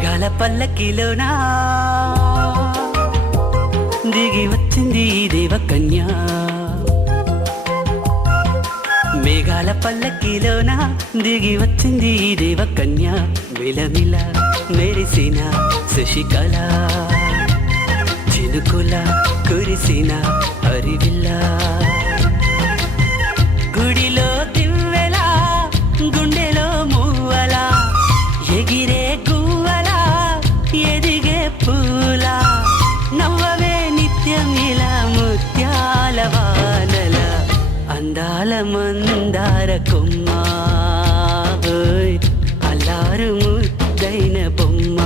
మేఘాల పల్లకిలోనా దిగి వచ్చింది దేవకన్య. మేఘాల పల్లకిలోనా దిగి వచ్చింది దేవకన్య. మిలమిల మెరిసిన శశికళ చినుకుల కురిసిన హరివిల్ల. గుడిలో దివ్వెలా గుండెలో మువ్వలా ఎగిరే గువ్వలా ఎదిగే పూలా నవ్వవే నిత్యం ఇలా ముత్యాల వానల అందాల మందార కొమ్మ అల్లారు ముద్దైన బొమ్మ.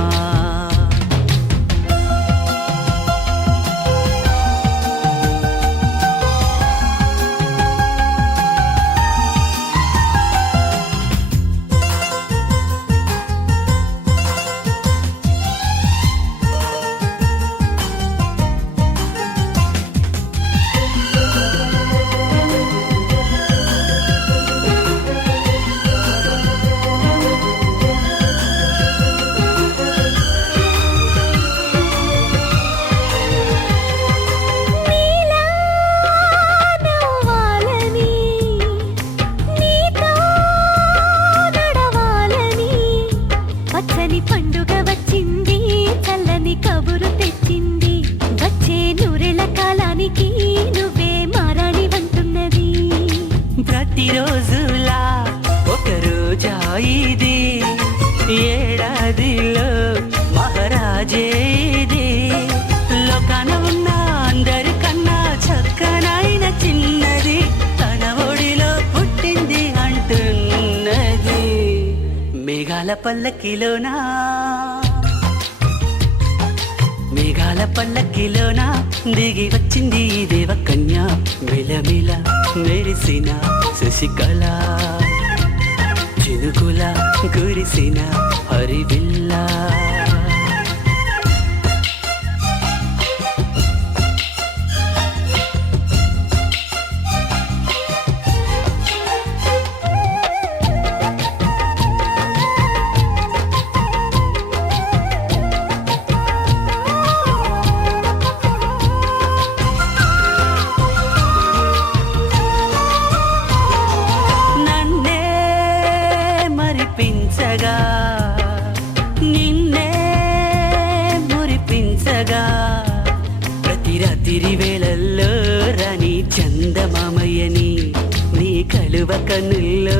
ప్రతిరోజులా ఒక రోజా ఇది ఏడాదిలో మహారాజే ఇది. లోకాన ఉన్న అందరికన్నా చక్కనైన చిన్నది తన ఒడిలో పుట్టింది అంటున్నది. మేఘాల పల్లకిలోనా మేఘాల పల్లకిలోనా దిగి వచ్చింది దేవకన్య. మిలమిల మెరిసిన శశికళ చినుకుల కురిసిన హరివిల్ల. నిన్నే మురిపించగా ప్రతి రాత్రి వేళల్లో రాణి చందమామయ్యని నీ కలువ కన్నుల్లో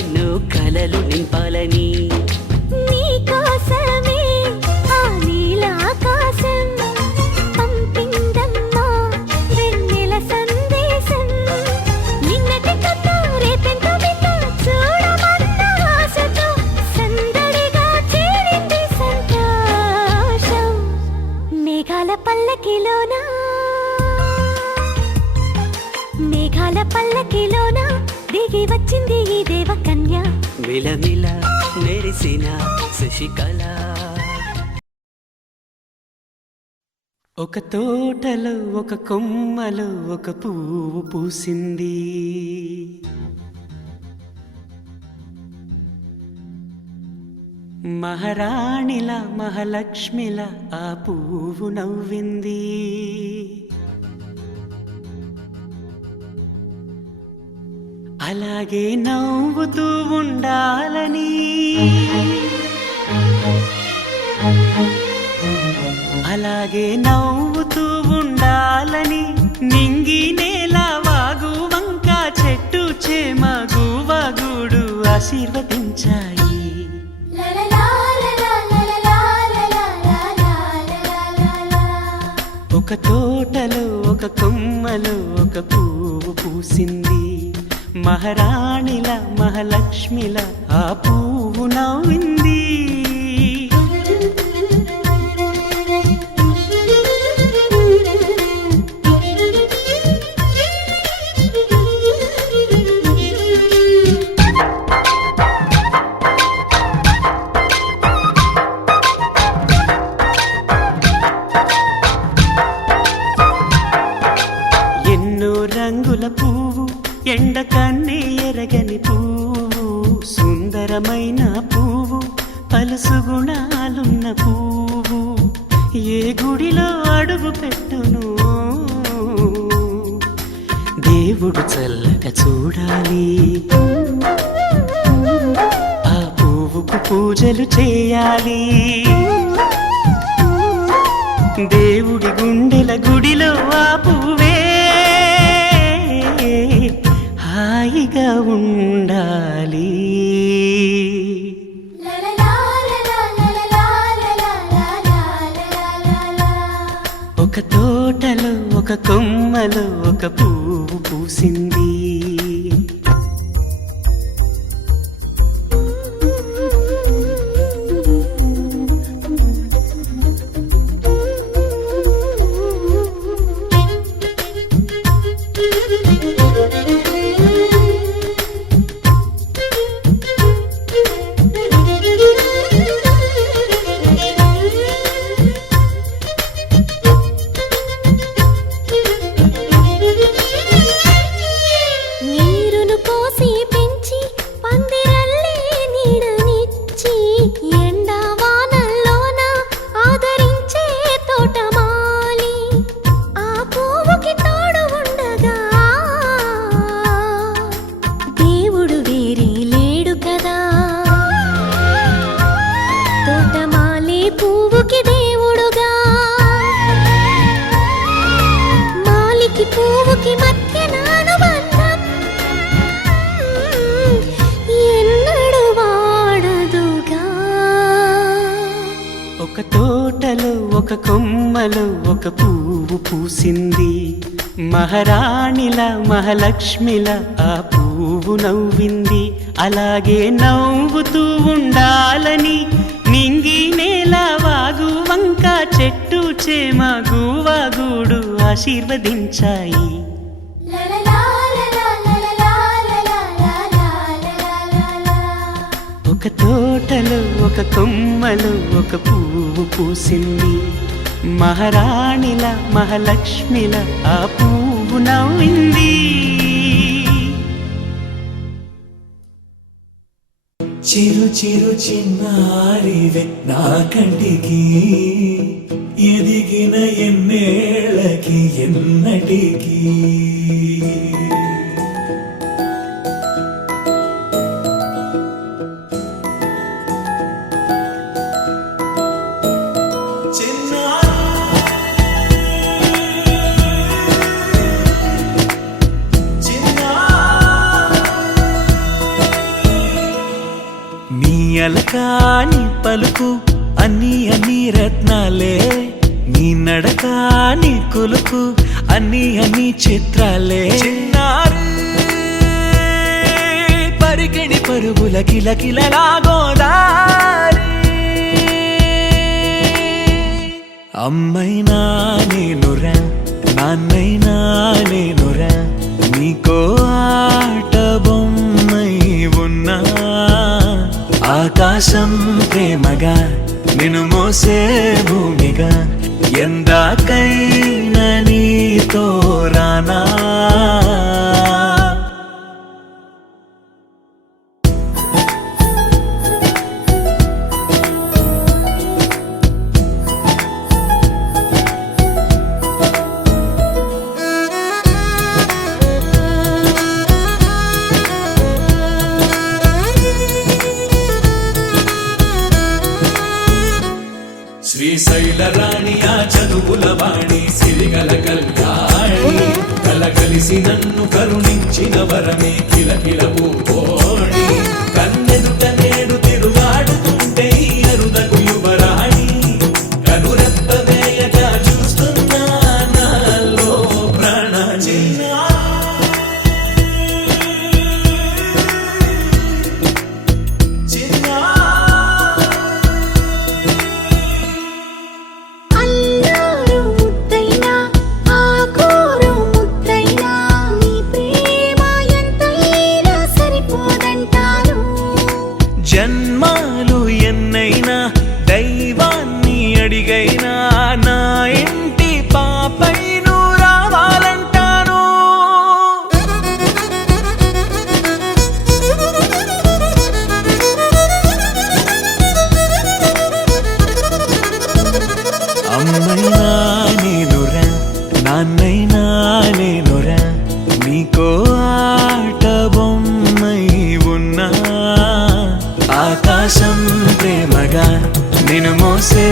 ఎన్నో కలలు నింపాలని. మేఘాల పల్లకిలోనా దిగి వచ్చింది ఈ దేవకన్య. మిలమిల మెరిసిన శశికళ. ఒక తోటలో ఒక కొమ్మలో ఒక పువ్వు పూసింది. మహారాణిలా మహాలక్ష్మిలా ఆ పువ్వు నవ్వింది. అలాగే నవ్వుతూ ఉండాలని అలాగే నవ్వుతూ ఉండాలని నింగి నేల వాగు వంక చెట్టు చేమ గువగూడు ఆశీర్వదించాయి. ఒక తోటలో ఒక కొమ్మలో ఒక పువ్వు పూసింది. మహారాణిల మహాలక్ష్మిల ఆ పువ్వు నవ్వింది. రంగుల పువ్వు ఎండ కన్నే ఎరగని పువ్వు సుందరమైన పువ్వు పలుసు సద్గుణాలున్న పువ్వు ఏ గుడిలో అడుగు పెట్టును దేవుడు చల్లగా చూడాలి ఆ పువ్వుకు పూజలు చేయాలి దేవుడి గుండెల గుడిలో ఆ పువ్వే హాయిగా ఉండాలి ఒక తోటలో ఒక కొమ్మలో ఒక పువ్వు పూసింది ఒక తోటలో ఒక కొమ్మలో ఒక పువ్వు పూసింది మహారాణిలా మహాలక్ష్మిలా ఆ పువ్వు నవ్వింది అలాగే నవ్వుతూ ఉండాలని నింగి నేల వాగు వంక చెట్టు చేమ గువాగూడు ఆశీర్వదించాయి ఒక తోటలో ఒక కొమ్మలో ఒక పువ్వు పూసింది మహారాణిలా మహాలక్ష్మిలా ఆ పువ్వు నవ్వింది చిరు చిరు చిన్నారివే నా కంటికి ఎదిగిన ఎన్నేళ్ళకి ఎన్నటికి అలకాని పలుకు అన్ని అన్ని రత్నాలే నీ నడకాని కులుకు అన్ని అన్ని చిత్రాలే చిన్నారు పరికిణి పరుగుల కిలకిలలాగోదారి అమ్మైనా నేనురా నాన్నైనా నేనురా నీకో ఆట బొమ్మై ఉన్నా ఆకాశం ప్రేమగా నిన్ను మోసే భూమిగా ఎందాకైనా నీతో రానా శ్రీశైల రాణి ఆ చదువుల వాణి సిరిగల కళ్యాణి కలగలిసి నన్ను కరుణించిన వరమే కిలకిల పూకోణి కన్నెదుట నేడు తిరుగాడుతుంటే అరుదకు యువరాణి కనురెప్ప వేయగా చూస్తున్నా నాలో ప్రాణ సరిపోదు అమ్మైనా నేనురా నాన్నైనా నేనురా నీకో ఆట బొమ్మై ఉన్నా ఆకాశం ప్రేమగా నిన్ను మోసే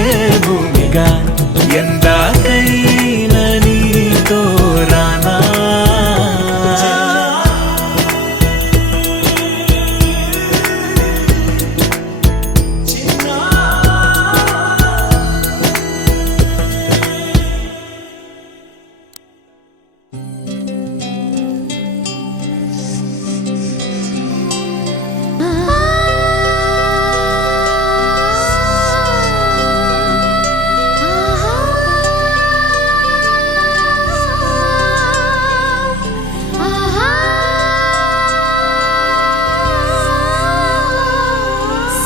భూమిగా ఎందాకైనా నీతో రానా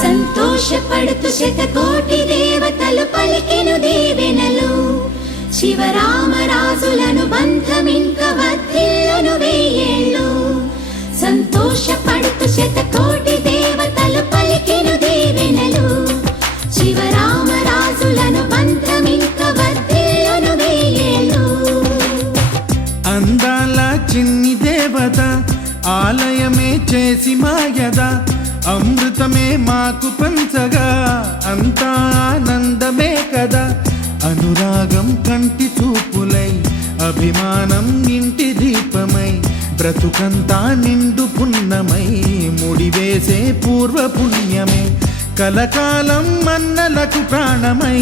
సంతోషపడుతు శతకోటి దేవతలు పలికెను దీవెనలు శివరామరాజులను బంధమింక వర్ధిల్లును వెయ్యేళ్ళు సంతోషపడుతు శతకోటి దేవతలు పలికెను దీవెనలు శివరామరాజులను బంధమింక వర్ధిల్లును వెయ్యేళ్ళు అందాల చిన్ని దేవత ఆలయమే చేసి మాయద అమృతమే మాకు పంచగా అంతా ఆనందమే కదా అనురాగం కంటి చూపులై అభిమానం ఇంటి దీపమై బ్రతుకంతా నిండు పున్నమై ముడివేసే పూర్వ పుణ్యమే కలకాలం మన్నలకు ప్రాణమై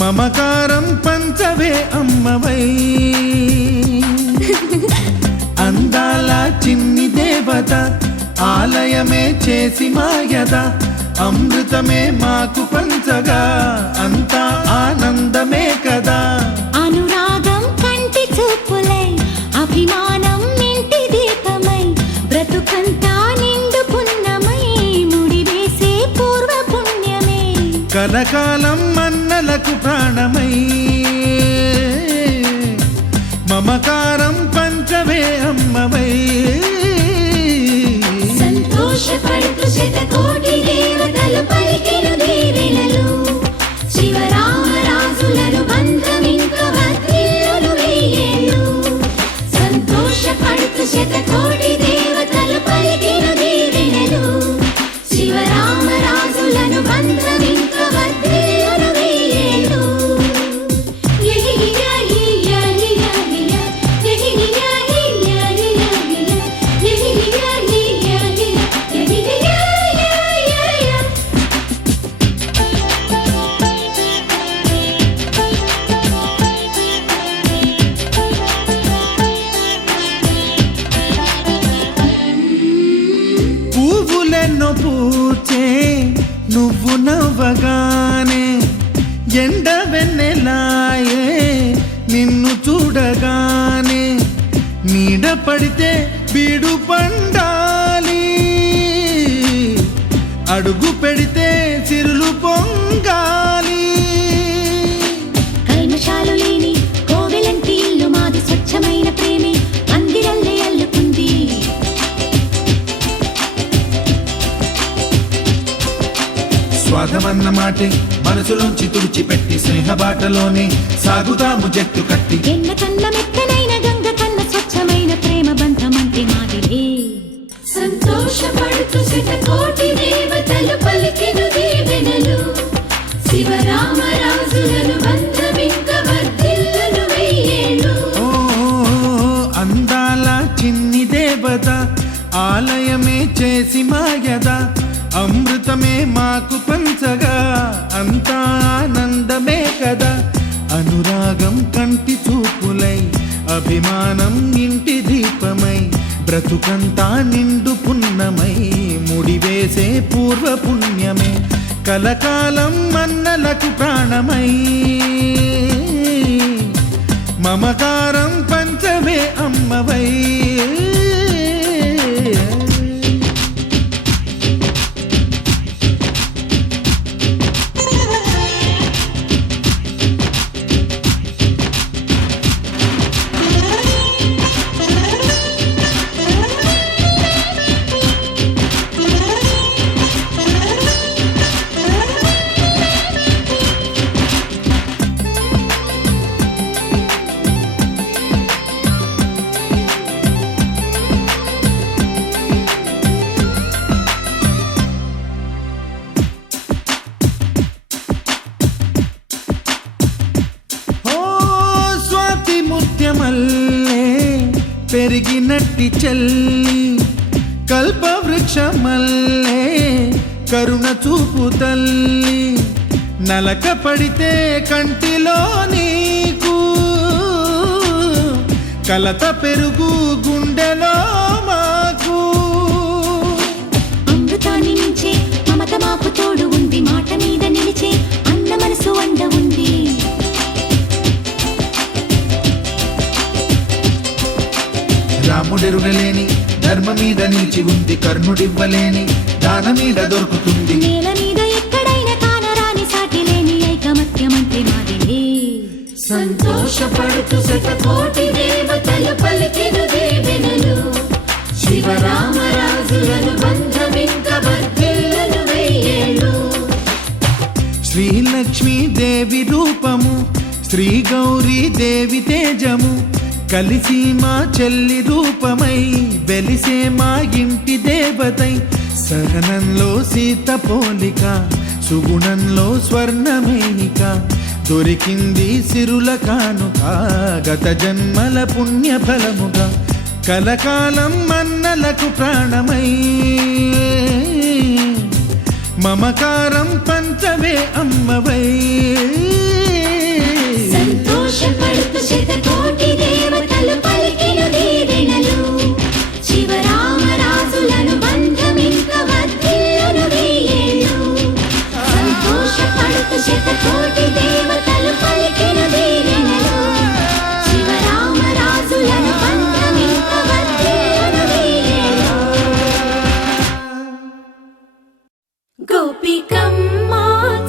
మమకారం పంచవే అమ్మవై అందాల చిన్ని దేవత ఆలయమే చేసి మాయద అమృతమే మాకు పంచగా అంతా ఆనందమే కదా అనురాగం కంటి చూపులై అభిమానం ఇంటి దీపమై బ్రతుకంతా నిండు పున్నమై ముడివేసే పూర్వ పుణ్యమే కలకాలం మన్నలకు ప్రాణమై మమకారం పంచవే అమ్మవై సంతోషపడుతు శతకోటి దేవతలు పలికెను దీవెనలు శివరామరాజులను బంధమింక వర్ధిల్లును వెయ్యేళ్ళు సంతోషపడుతు శతకోటి దేవతలు పలికెను దీవెనలు శివరామరాజులను బంధమింక వర్ధిల్లును వెయ్యేళ్ళు పువ్వులెన్నో పూచే నువ్వు నవ్వగానే ఎండ వెన్నెలాయే నిన్ను చూడగానే నీడ పడితే బీడు పండాలి అడుగు పెడితే సిరులు పొంగాలి కల్మషాలు లేని కోవెలంటి ఇల్లు మాది స్వచ్ఛమైన ప్రేమే అందిరల్లే అల్లుకుంది స్వాగమన్న మాటే మనసులోంచి తుడిచిపెట్టి స్నేహబాటలోనే సాగుతాము జట్టు కట్టి ఎన్న కన్న మెత్తనైన గంగ కన్న స్వచ్ఛమైన ప్రేమ బంధమంటే మాదిలే సంతోషపడుతు శతకోటి దేవతలు పలికెను దీవెనలు శివరామరాజులను బంధమింక వర్ధిల్లును వెయ్యేళ్ళు అందాల చిన్ని దేవత ఆలయమే చేసి మాయద అమృతమే మాకు పంచగా అంతా ఆనందమే కదా అనురాగం కంటి చూపులై అభిమానం ఇంటి దీపమై బ్రతుకంతా నిండు పున్నమై ముడివేసే పూర్వ పుణ్యమే కలకాలం మన్నలకు ప్రాణమై మమకారం పంచవే అమ్మవై ఎరిగినట్టి చెల్లి కల్పవృక్షమల్లే కరుణ చూపు తల్లి నలక పడితే కంటిలో నీకు కలత పెరుగు గుండెలో మాకు అమృతాన్ని మించే మమత మాకు తోడు ఉంది మాట మీద నిలిచే అన్న మనసు అండ ఉంది రాముడెరుగలేని ధర్మ మీద నిలిచి ఉంది కర్ణుడివ్వలేని దాన మీద దొరుకుతుంది నేల మీద ఎక్కడైనా కానరాని సాటి లేని ఐకమత్యమంటే మాదిలే సంతోషపడుతూ శతకోటి దేవతలు పలికెను దేవెనలు శివరామరాజులను బంధమింక వర్ధిల్లును వెయ్యేళ్ళు శ్రీలక్ష్మీ దేవి రూపము శ్రీ గౌరీ దేవి తేజము కలిసి మా చెల్లి రూపమై వెలిసే మా ఇంటి దేవతై సహనంలో సీత పోలిక సుగుణంలో స్వర్ణమేనిక దొరికింది సిరుల కానుక గత జన్మల పుణ్య ఫలముగా కలకాలం మన్నలకు ప్రాణమై మమకారం పంచవే అమ్మవై సంతోషపడుతూ శతకోటి దేవతలు పలికిన దీవెనలు శివరామరాజులను బంధమింక వర్ధిల్లును వెయ్యేళ్ళు సంతోషపడుతూ శతకోటి దేవతలు పలికిన దీవెనలు శివరామరాజులను బంధమింక వర్ధిల్లును వెయ్యేళ్ళు గోపికమ్మ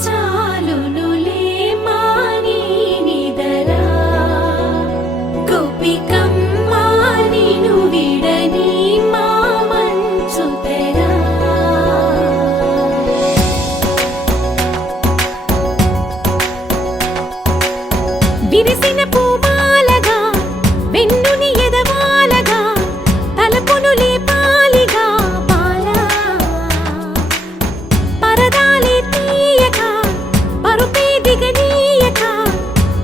చాలునులే మాని నిదరా గోపికమ్మ నిను విడని మా మంచు తెరా విరిసిన పూమాలగా వెన్నుని ఎదవాలగా తలపును లేపాలిగా పాలా పరదాలే తీయక పరుపే దిగనీయక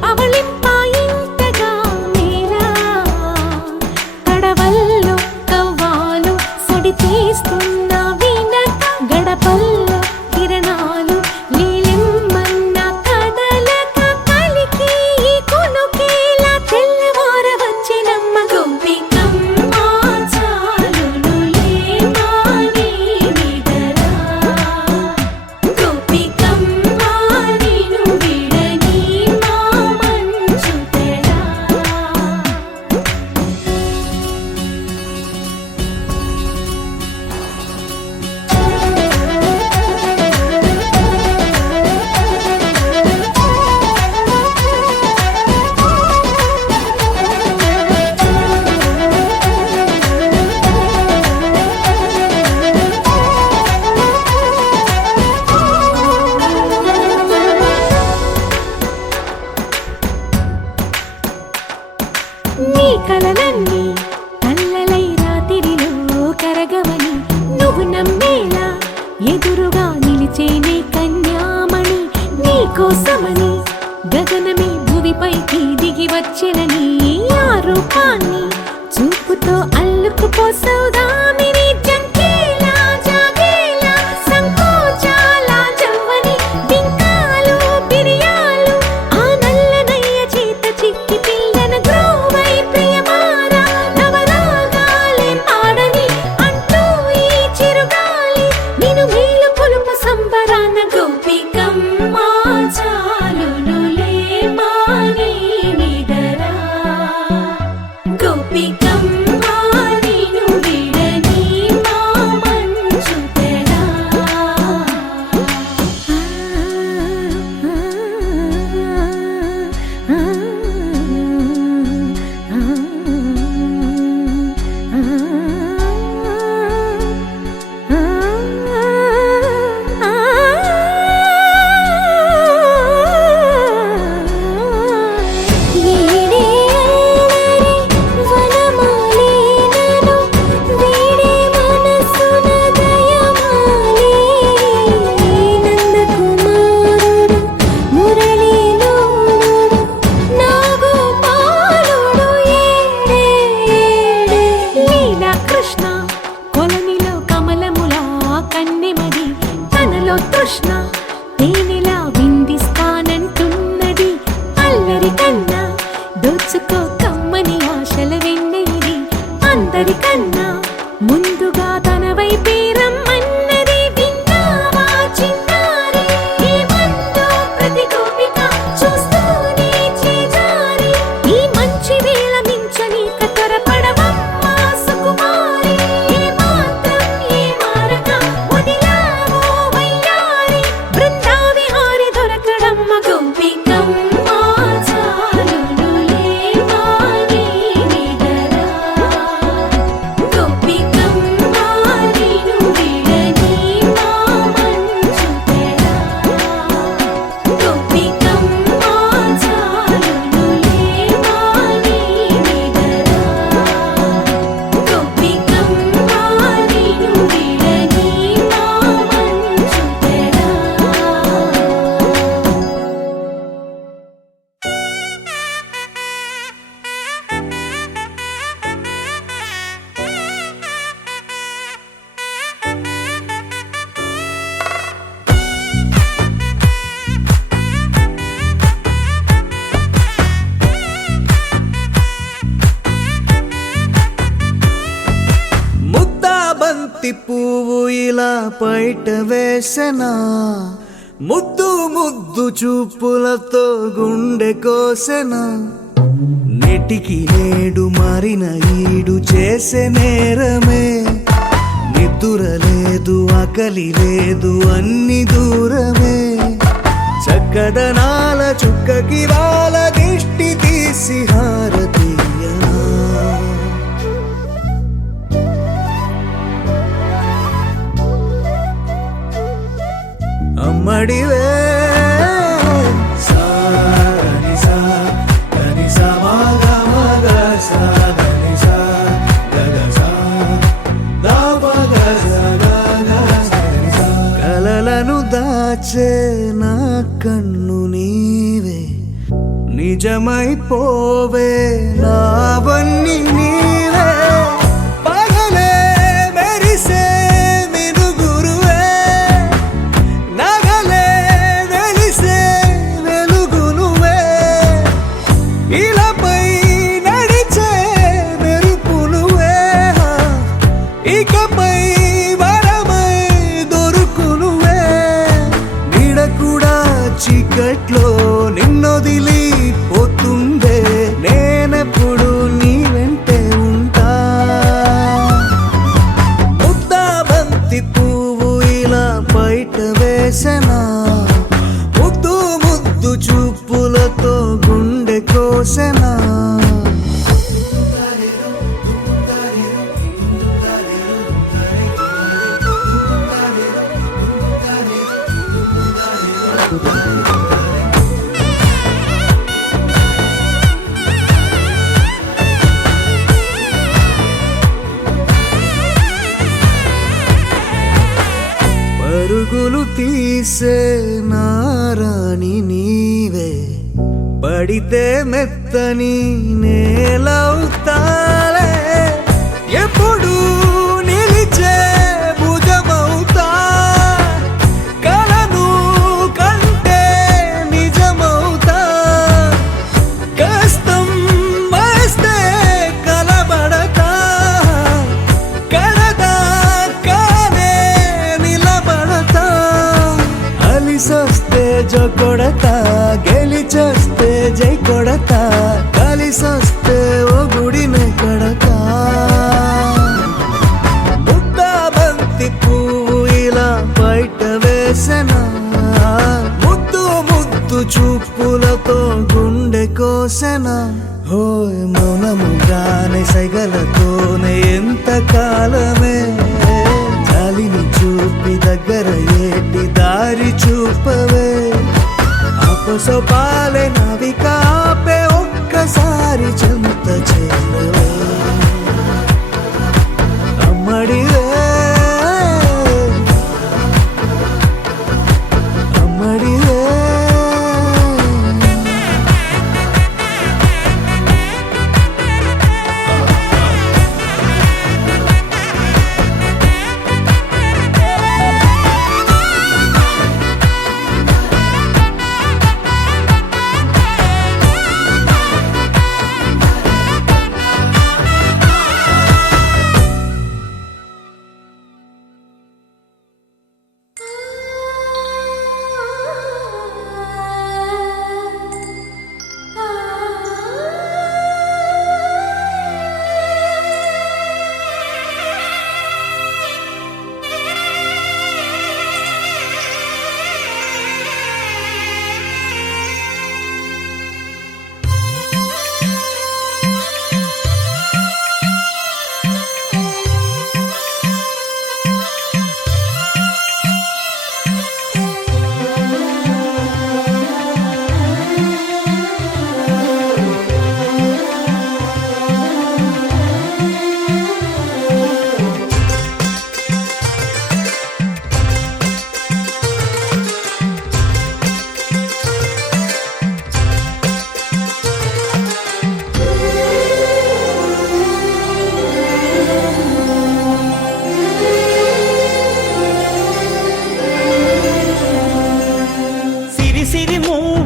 పవళింపాయింతగా మేరా కడవల్లో కవ్వాలు సడి తీస్తున్న వీణత గడపల్లో కిరణాలు లీలిమ్మన్న కదలక కలికి కొనుకేలా తెల్లవార వచ్చినమ్మ గోపికమ్మ చాలునులే మాని నిదరా గోపికమ్మ నిను విడని మా మంచు తెరా నీ కలలన్నీ కల్లలై రాత్రిలో కరగవని నువ్వు నమ్మేలా ఎదురుగా నిలిచేనే కన్యామణి నీ కోసమని గగనమే భువిపైకి దిగి వచ్చెనని ఆ రూపాన్ని చూపుతో అల్లుకుపోసౌదామిని జంకేలా జాగేలా సంకోచాల జవ్వని బింకాలు బిరియాలు ఆ నల్లనయ్య చేత చిక్కి పిల్లన గ్రోవై ప్రియమారా నవరాగాలే పాడని అంటూ ఈ చిరుగాలి నిను మేలు కొలుపు సంబరాన గోపికమ్మ చాలునులే మాని నిదరా గోపికమ్మ నిను విడని తేనెలా విందిస్తానంటున్నది అల్లరి కన్నా దోచుకో కమ్మని ఆశల వెన్నెయిది అందరికన్నా ముందుగా తన వైపే రమ్మన్నది విన్నావా చిన్నారి ఏమందో ప్రతి గోపిక చూస్తూనే చేజారి ఈ మంచి వేళ మించని కతరపడవమ్మా సుకుమారి ఏ మాత్రం ఏ మారక వదిలావో వయ్యారి బృందావిహారి దొరకడమ్మ గోపికమ్మ చాలునులే మాని నిదరా గోపికమ్మ నిను విడని మా మంచు తెరా గోపికమ్మ చాలునులే మాని నిదరా గోపికమ్మ నిను విడని మా మంచు తెరా ముద్దా బంతి పువ్వు ఇలా బయట వేసెనా ముద్దు ముద్దు చూపులతో గుండె కోసెనా నెటికి నేడు మారిన ఈడు చేసే నేరమే నిద్ర లేదు ఆకలి లేదు అన్ని దూరమే చక్కదనాల చుక్కకి వాళ్ళ దిష్టి తీసి హారతీయనా అమ్మడివే కలలను దాచే నా కన్ను నీవే నిజమైపోవే నావన్నీ నీవే పగలే మెరిసే మినుగురువే నగలే వెలిసే వెలుగునువే ఇలాపై నడిచే మెరుపునువే ఇకపై వరమై దొరుకునువే నీడ కూడా చీకట్లో నిన్నొదిలి పోతుందే నేనెప్పుడు నీ వెంటే ఉంటా ముద్దా బంతి పువ్వు ఇలా బయట వేసెనా ముద్దు ముద్దు చూపులతో గుండె కోసెనా పరుగులు తీసే నారాణి నీవే పడితే మెత్తని నేలవుతాలే ఎప్పుడు నిలిచే భుజమవుతా కలను కంటే నిజమవుతా కష్టం వస్తే కలబడతా కడదాకానే నిలబడతా అలిసొస్తే జో కొడతా గెలిచొస్తే జై కొడతా కలిసొస్తే ఓ గుడినే కడతా ముద్దా బంతి పువ్వు ఇలా బయట వేసెనా ముద్దు ముద్దు చూపులతో గుండె కోసెనా హోయ్ మౌనముగానే సైగలతోనే ఎంత కాలమే గాలిని చూపి దగ్గర ఏటి దారి చూపవే అపసోపాలే నవికాపే ఒక్కసారి చెంత చేరవే అమ్మడివే అమ్మడివే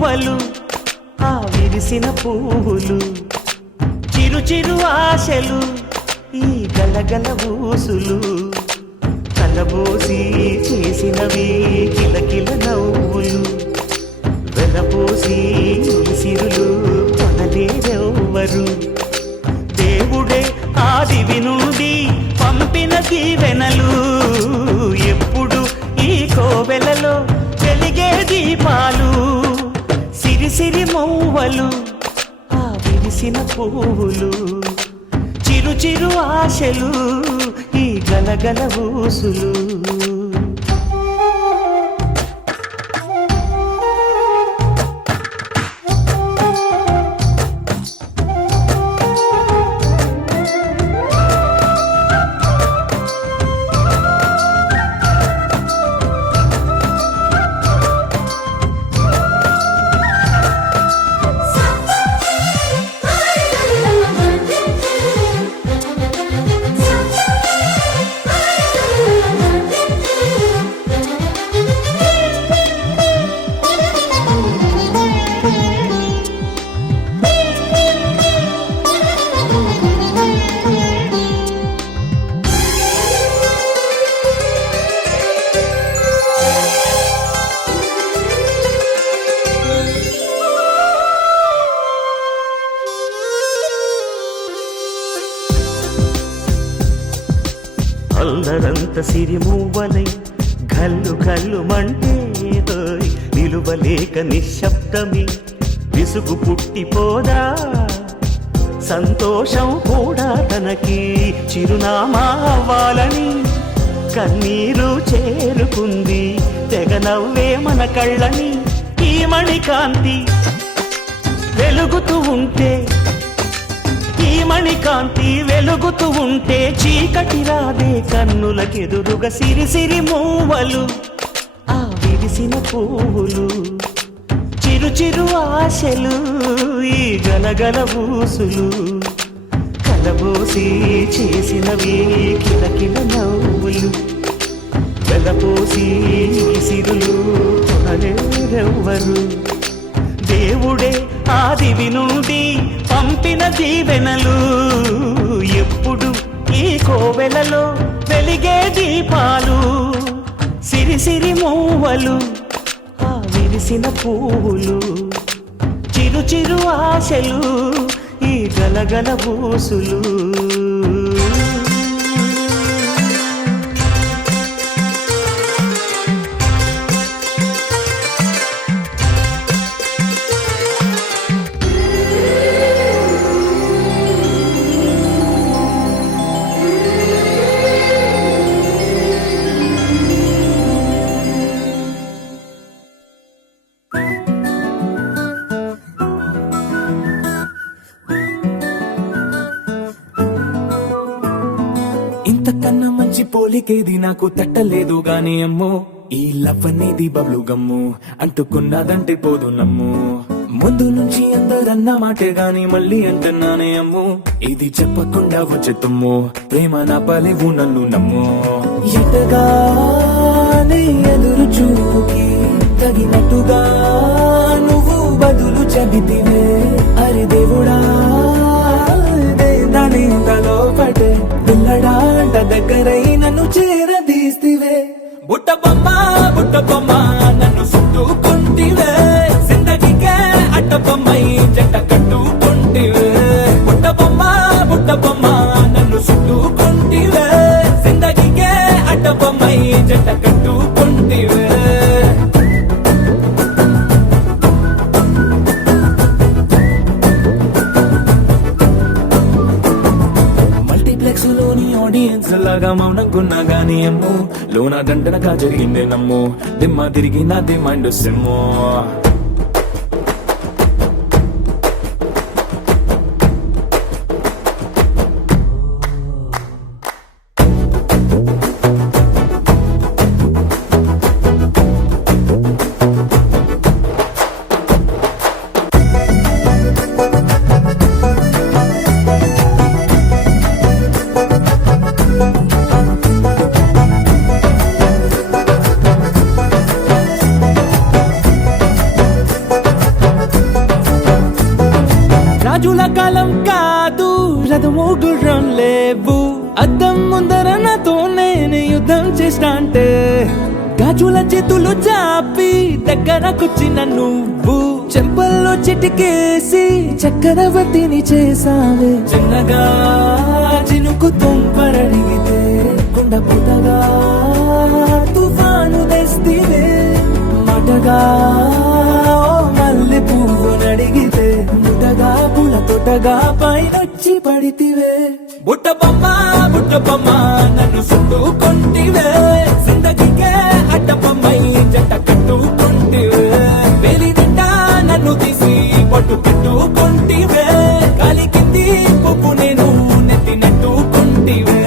మూవలు ఆ విరిసిన పువ్వులు చిరు చిరు ఆశలు ఈ గలగల ఊసులు కలబోసి చేసినవి కిలకిల నవ్వులు వెలపోసి సిరులు కొనలేరెవ్వరు దేవుడే ఆదివి నుండి పంపిన దీవెనలు ఎప్పుడు ఈ కోవెలలో వెలిగే దీపాలు సిరి మౌవలు ఆ విరిసిన పువ్వులు చిరు చిరు ఆశలు ఈ గలగల ఊసులు అల్లరంత సిరిమూవలై గల్లు గల్లు మంటే నిలువలేక నిశ్శబ్దమి విసుగు పుట్టిపోదా సంతోషం కూడా తనకి చిరునామా అవ్వాలని కన్నీరు చేరుకుంది తెగ నవ్వే మన కళ్ళని ఈ మణికాంతి వెలుగుతూ ఉంటే ఈ మణికాంతి వెలుగుతూ ఉంటే చీకటి రాదే కన్నులకెదురుగా సిరి మూవలు ఆ విరిసిన పువ్వులు చిరు చిరు ఆశలు ఈ గలగల ఊసులు కలబోసి చేసినవి కిలకిల నవ్వులు వెలపోసి సిరులు కొనలేరెవ్వరు దేవుడే ఆదివి నుండి పంపిన దీవెనలు ఎప్పుడు ఈ కోవెలలో వెలిగే దీపాలు సిరి మూవలు ఆ విరిసిన పువ్వులు చిరు చిరు ఆశలు ఈ గలగల ఊసులు ఇంతకన్నా మంచి పోలికేది నాకు తట్టలేదు గాని అమ్మో ఈ లవ్ అనేది బబ్లు గమ్ము అంటుకున్నదంటే పోదు నమ్ము ముందు నుంచి అందరన్న మాటే గాని మళ్ళీ అంటున్నానే అమ్ము ఇది చెప్పకుండా వచ్చే తుమ్ము ప్రేమ నా పలేవు నన్ను నమ్ము ఎటగానే ఎదురు చూకి తగినట్టుగా నువ్వు బదులు చెబితివే అరే దేవుడా దాని తలో పడే పిల్లడాంట దగ్గరై నన్ను చేరదీస్తివే బుట్ట బొమ్మ నన్ను చుట్టుకుంటివే జిందగీకే అట్ట బొమ్మై జంట కట్టుకుంటివే బుట్ట బొమ్మ నన్ను చుట్టుకుంటివే జిందగీకే అట్ట బొమ్మై జంట కట్టుకుంటివే ఆడియన్స్ లాగా మౌనంకున్నా గానీ అమ్ము లోన దండనగా జరిగిందే నమ్ము దిమ్మ తిరిగి నాదే మైండ్ సిమ్ము ఇష్ట అంటే గాజుల చేతులు చాపి దగ్గరకొచ్చిన నువ్వు చెంపల్లో చిటికేసి చక్రవర్తిని చేసావే చిన్నగా చినుకు తుంపరడిగితే కుండ పుటగా తుఫాను తెస్తివే మాటగా మల్లె పువ్వు నడిగితే ముటగా పుల తొటగా పైనొచ్చి పడితివే బుట్ట బొమ్మ నన్ను చుట్టుకొంటివే జిందగీకే అడ్డపమ్మై జంట కట్టుకొంటివే వేలి నిండా నన్ను తీసి పట్టు పెట్టుకొంటివే గాలి కింది పువ్వు నేను నెట్టినట్టుకొంటివే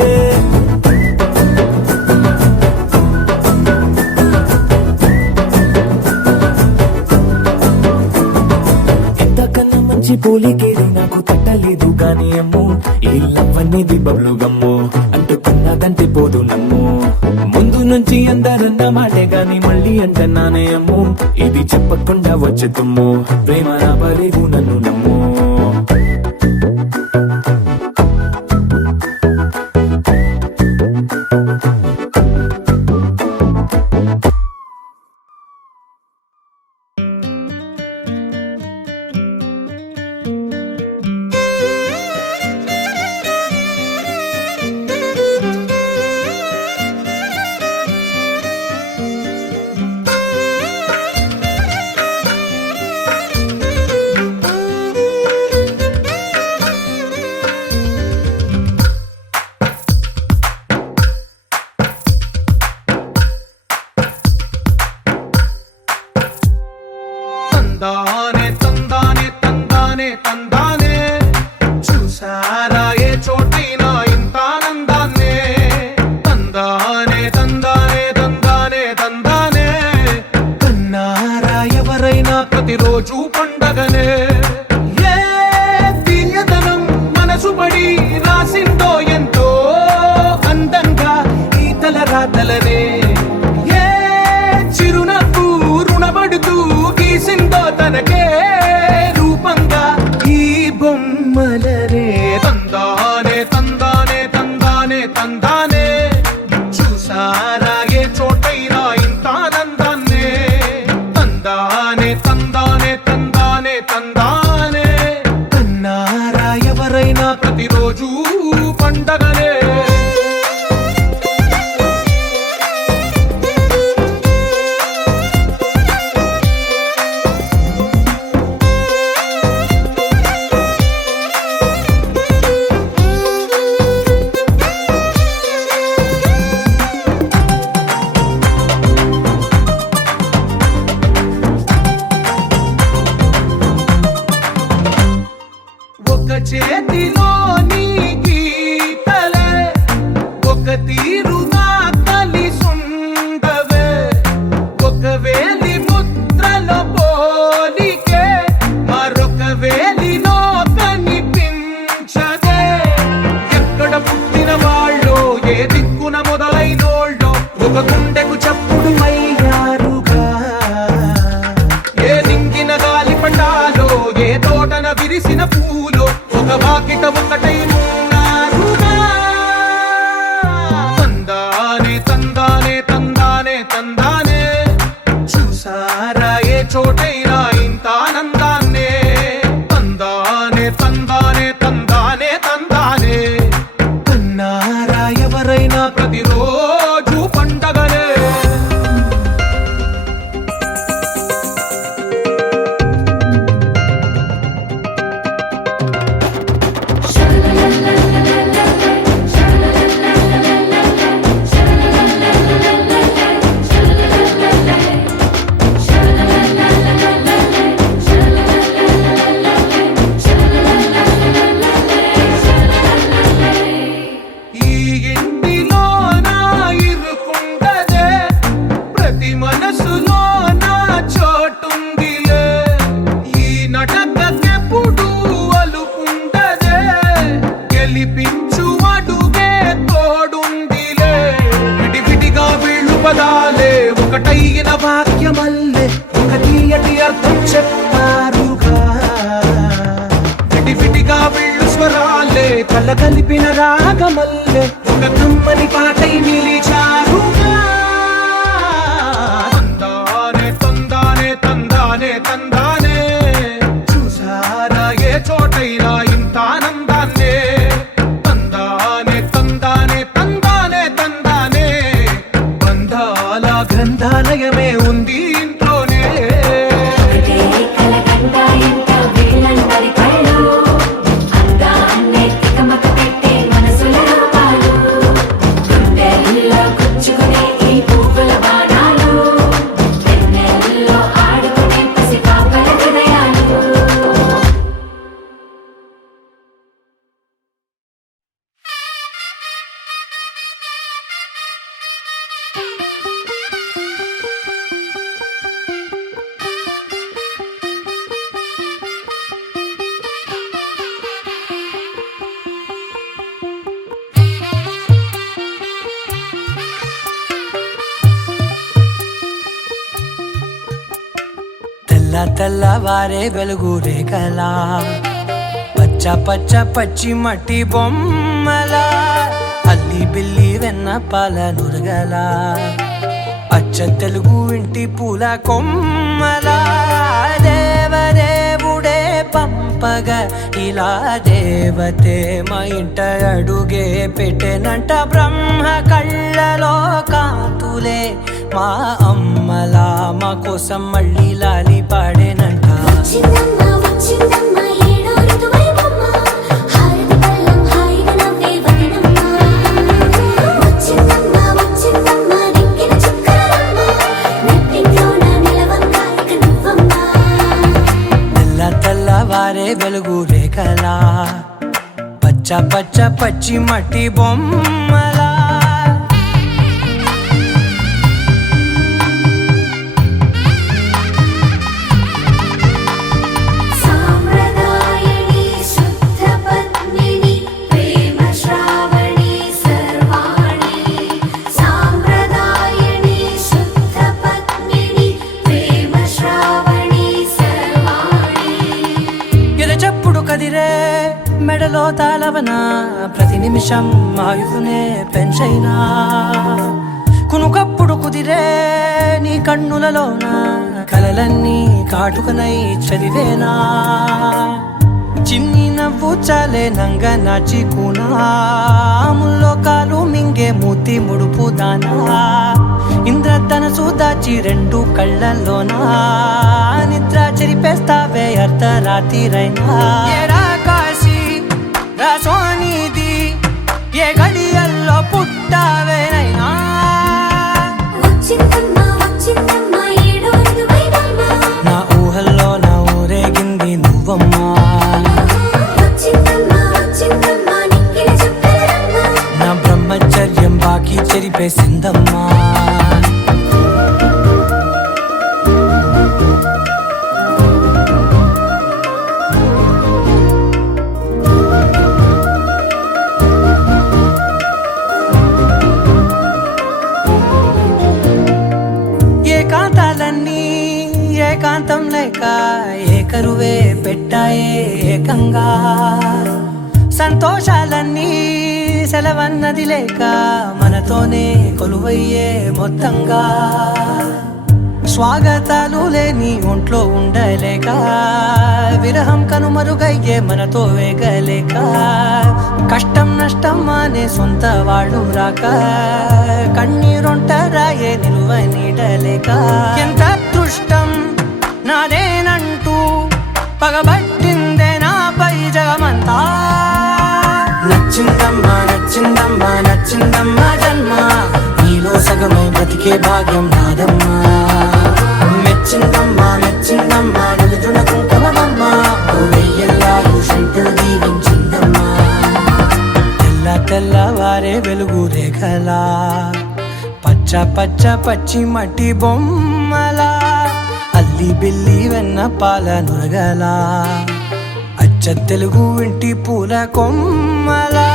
ఎంతకన్నా మంచి పోలికేది నాకు తట్టలేదు గాని అమ్మో ఈ లవ్ అనేది బబ్లు గమ్ము అంటుకున్నదంటే పోదు నమ్ము ముందు నుంచి అందరన్న మాటే గాని మళ్ళీ అంటున్నానే అమ్ము ఇది చెప్పకుండా వచ్చే తుమ్ము ప్రేమ నా పరేవు నన్ను నమ్ము తందానే తందానే తందానే తందానే చూసారా ఏ చోటైనా ఇంత ఆనందాన్నే తందానే తందానే తందానే తందానే కన్నారా ఎవరైనా ప్రతిరోజు పండగనే ఏ తీయదనం మనసు పడి రాసిందో ఎంతో అందంగా ఈ తలరాతలనే ఏ చిరునవ్వు రుణపడుతూ గీసిందో తనకే రూపంగా ఈ బొమ్మలనే తందానే తందానే తందానే తందానే చూసారా ఏ చోటైనా ఇంత ఆనందాన్నే తందానే తందానే తందానే తందానే కన్నారా ఎవరైనా ప్రతిరోజు పండగనే ఒక చేతిలో నీ గీతలే ఒక తీరుగా కలిసుండవే ఒక వేలి ముద్రలో పోలికే మరొక వేలిలో కనిపించదే ఎక్కడ పుట్టిన వాళ్ళో ఏ దిక్కున మొదలైనోళ్ళో ఒక గుండెకు చప్పుడు అయ్యారుగా ఏ దింగిన గాలి పండాలో ఏ తోటన విరిసిన పూలో ఒక వాకిట ఒకటై ఉన్నారుగా తందానే తందానే తందానే తందానే చూసారా ఏ చోటైనా ఇంత ఆనందాన్నే తందానే తందానే తందానే తందానే కన్నారా ఎవరైనా ప్రతిరోజు పండగనే ఈ ఇంటిలో నా ఇరుకుండదే ప్రతి మనసులో నా చోటుందిలే ఈ నటకెప్పుడు అలుపుండదే గెలిపించు అడుగే తోడుందిలే విడివిడిగా వీళ్ళు పదాలే ఒకటైన వాక్యమల్లే ఒక తీయటి అర్థం చెప్పారుగా విడివిడిగా వీళ్ళు స్వరాలే కల కలిపిన రాగమల్లే ఒక కమ్మని పాటై నిలిచారుగా తందానే తందానే చూసారా ఏ చోటైనా ఇంత ఆనందాన్నే తందానే తందానే తందానే తందానే బంధాల గ్రంథాలయమే ఉంది ఇంట్లోనే తెల్లవారే వెలుగు రేఖలా పచ్చ పచ్చ పచ్చి మట్టి బొమ్మలా అల్లి బిల్లి వెన్న పాల నురగలా అచ్చ తెలుగు ఇంటి పూల కొమ్మలా దేవదేవుడే పంపగా ఇలా దేవతే మా ఇంట అడుగే పెట్టెనంట బ్రహ్మ కళ్ళలో కాంతులే మా అమ్మలా మా కోసం మళ్ళీ లాలి పాడేనంట తెల్లవారే వెలుగు రేఖలా పచ్చ పచ్చ పచ్చి మట్టి బొమ్మలా మెడలో తాళవన ప్రతి నిమిషం ఆయువునే పెంచైనా కునుకప్పుడు కుదిరే నీ కన్నులలోన కలలన్నీ కాటుకనై చదివేనా చిన్ని నవ్వు చాలే నంగ నాచి కూనాముల్లో కాలు మింగే మూతి ముడుపు దానా ఇంద్రధనసు దాచి రెండు కళ్ళల్లోనా నిద్ర చెరిపేస్తావే అర్ధరాత్రిరైనా సోనిది ఏ గడియల్లో పుట్టావేనైనా నా ఊహల్లో నా ఊరేగింది నువ్వమ్మా నా బ్రహ్మచర్యం బాకీ చెరిపేసిందమ్మా ఏకాంతం లేక ఏకరువే పెట్టాయే ఏకంగా సంతోషాలన్నీ సెలవన్నది లేక మనతోనే కొలువయ్యే మొత్తంగా స్వాగతాలు లేని ఒంట్లో ఉండలేక విరహం కనుమరుగయ్యే మనతో వేగలేక కష్టం నష్టం అనే సొంత వాడు రాక కన్నీరొంటరాయే నిలువ నీడలేక ఎంత అదృష్టం నాదేనంటూ పగబట్టిందే నాపై జగమంతా నచ్చిందమ్మా నచ్చిందమ్మా నచ్చిందమ్మా జన్మ నీలో సగమై బ్రతికే భాగ్యం నాదమ్మా మెచ్చిందమ్మా మెచ్చిందమ్మా నిలుచున కుంకుమమ్మా వెయ్యల్లాలు శంకరు దీవించిందమ్మా తెల్లవారే వెలుగు రేఖలా పచ్చ పచ్చ పచ్చి మట్టి బొమ్మలా అల్లి బిల్లి వెన్న పాల నురగలా అచ్చ తెలుగు ఇంటి పూల కొమ్మలా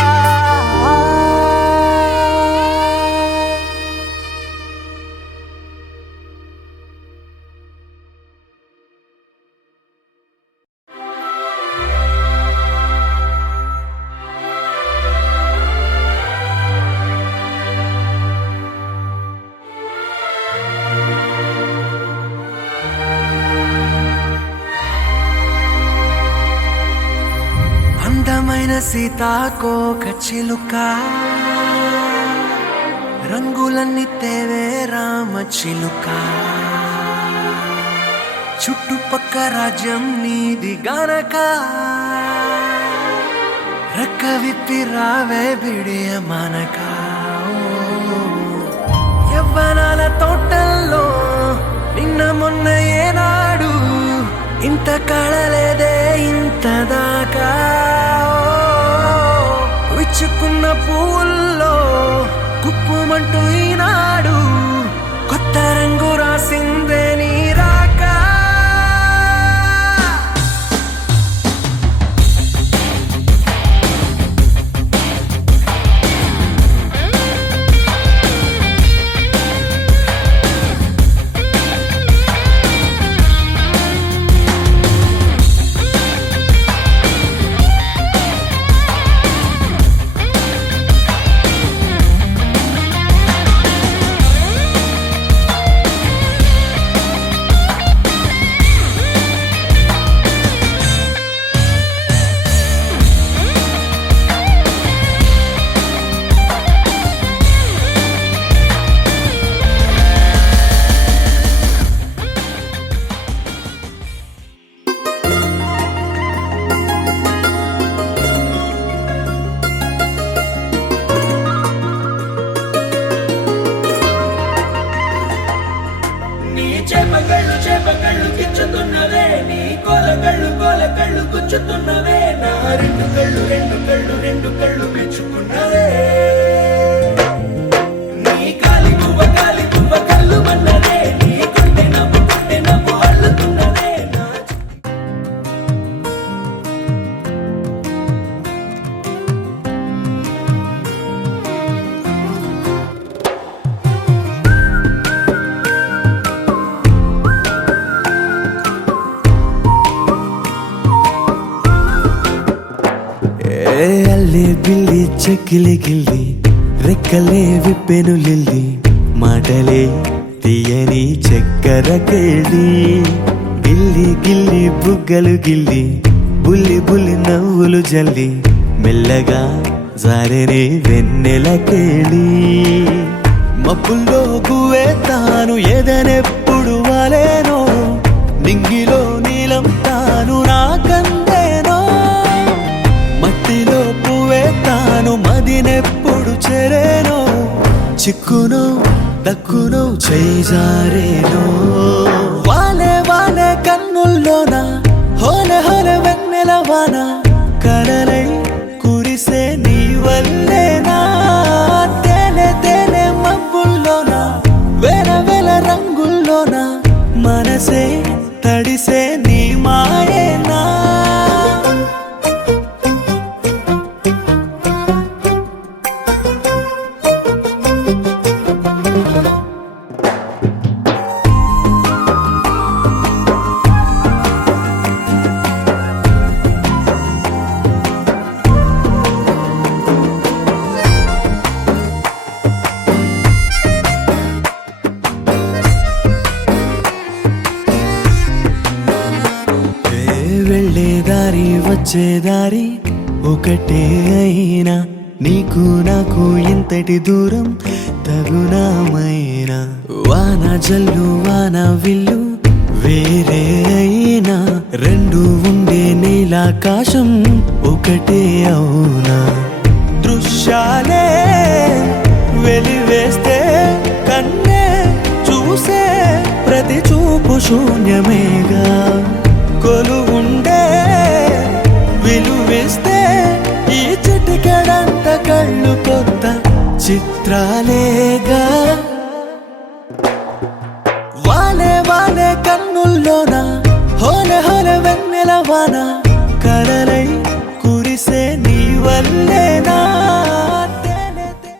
సీతాకోక చిలుక రంగులన్నీ తేవే రామ చిలుక చుట్టుపక్క రాజ్యం నీది గనక రెక్క విప్పి రావే బిడియ మనక యవ్వనాల తోటల్లో నిన్న మొన్న ఏనాడు ఇంత కళలేదే ఇంత దాకా విచ్చుకున్న పూల్లో కుప్పుమంటూ ఈనాడు కొత్త రంగు రాసిందే నీ రాక చేపగళ్ళు గిచ్చుతున్నవే నీ కోలకళ్ళు గుచ్చుతున్నవే నా రెండు కళ్ళు పెంచుకున్నవే నీ కాలి పువ్వ కళ్ళు మన్నదే నీ కొంటె నవ్వు అల్లుతున్నదే అల్లి బిల్లి చెక్కిలి గిల్లి రెక్కలే విప్పెను లిల్లి మాటలే తీయని చక్కెర కేళి గిల్లి గిల్లి బుగ్గలు గిల్లి బుల్లి నవ్వులు జల్లి మెల్లగా జారెనే వెన్నెల కేళి మబ్బుల్లో గువే తాను ఎదనెప్పుడు వాలేనో నింగిలో నీలం తాను నాకందేనో మట్టిలో పువ్వే తాను మదినెప్పుడు చెరేనో చిక్కును దక్కును చేజారేనో వాలే కన్నుల్లోన హోలే వెన్నెల వాన కలలై కురిసే నీ వల్లేనా తేనె మబ్బుల్లోన వేల రంగుల్లోన మనసే తడిసే నీ మాయేనా వచ్చే దారి ఒకటే అయినా నీకు నాకు ఇంతటి దూరం తగునామైనా వాన జల్లు వాన విల్లు వేరే అయినా రెండు ఉండే నీలాకాశం ఒకటే అవునా దృశ్యాలే వెలివేస్తే కన్నే చూసే ప్రతి చూపు శూన్యమేగా కొలువుండే విలువిస్తే ఈ చిటికెడంత కళ్ళు కొత్త చిత్రాలేగా వాలే కన్నుల్లోన హోలే వెన్నెల వాన కలలే